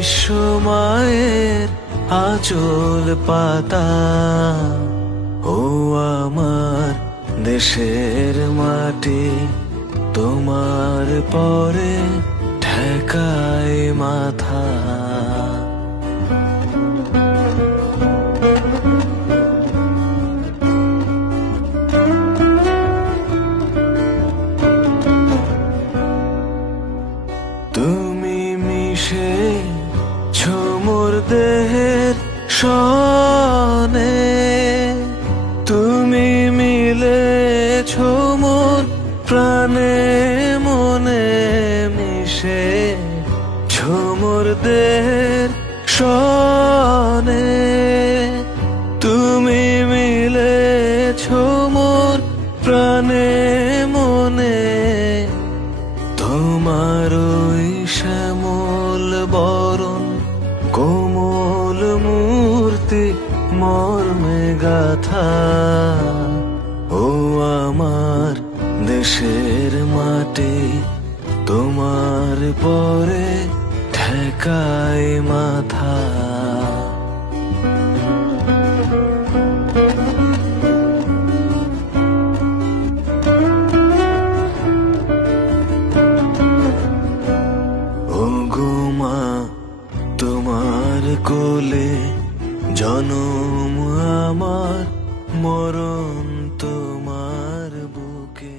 বিশ্বমায়ের আচল পাতা। ও আমার দেশের মাটি তোমার পরে ঠেকায় মাথা। ছোমর দেহের সনে তুমি মিলে ছোমর প্রাণে মনে মিশে ছোমর দেহের সনে তুমি মিলে ছোমর প্রাণে মনে তোমার কোমল মূর্তি মর্মে গাথা। ও আমার দেশের মাটি তোমার পরে ঠেকায় মাথা। কোলে জনম আমার মরণ তোমার বুকে।